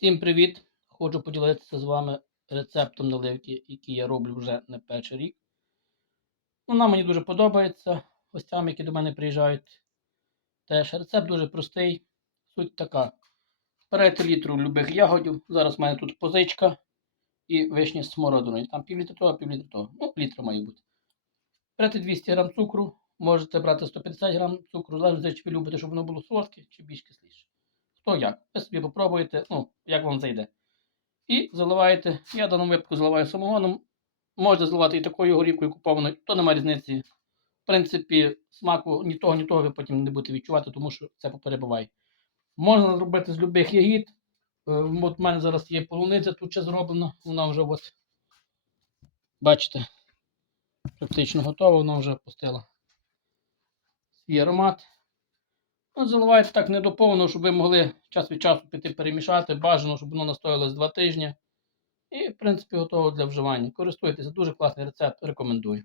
Всім привіт! Хочу поділитися з вами рецептом наливки, який я роблю вже не перший рік. Вона мені дуже подобається гостям, які до мене приїжджають. Теж рецепт дуже простий. Суть така. Берете літру любих ягодів. Зараз в мене тут позичка і вишні з смородиною. Там пів літра того, пів літра того. Ну, літра має бути. Берете 200 грам цукру, можете брати 150 грам цукру, залежно, чи ви любите, щоб воно було солодке чи більш кисліше. Хто як? Ви собі попробуєте, ну, як вам зайде. І заливаєте. Я в даному випадку заливаю самогоном. Можете заливати і такою горівкою купованою, то немає різниці. В принципі, смаку ні того, ні того ви потім не будете відчувати, тому що це поперебуває. Можна зробити з любих ягід. Е, От в мене зараз є полуниця тут ще зроблена. Вона вже от, бачите, практично готова, вона вже пустила свій аромат. От заливається так недоповно, щоб ви могли час від часу піти перемішати. Бажано, щоб воно настоялось 2 тижні. І, в принципі, готово для вживання. Користуйтеся, дуже класний рецепт, рекомендую.